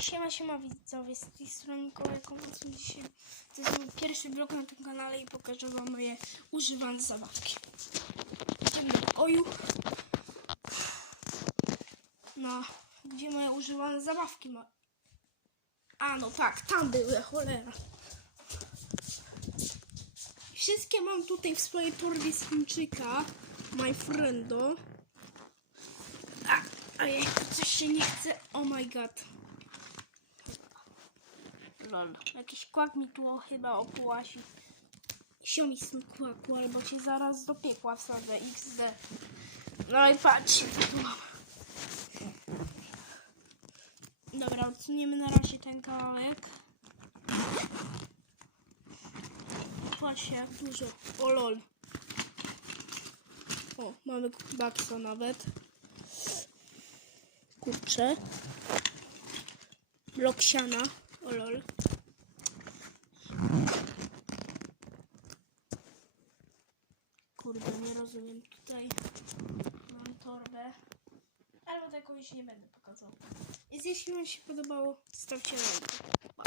Siema, siema widzowie, z tej strony Mikołaj Komus. Dzisiaj to jest mój pierwszy vlog na tym kanale i pokażę wam moje używane zabawki. Idziemy do pokoju. No, gdzie moje używane zabawki ma? A, no tak, tam były, cholera. Wszystkie mam tutaj w swojej torbie z Chińczyka, my friendo. A, ojej, coś się nie chce, oh my god. Lol. Jakiś kłak mi tu chyba opłasi. Sio mi z tym kłaku, albo cię zaraz do piekła wsadzę XD. No i patrz. Dobra, odsuniemy na razie ten kawałek. Patrzcie, jak dużo. O lol. O, mamy baksa nawet. Kurczę. Blok siana. O lol. Kurde, nie rozumiem tutaj. Mam torbę. Albo tego już nie będę pokazał. Więc jeśli wam się podobało, stawcie lajka.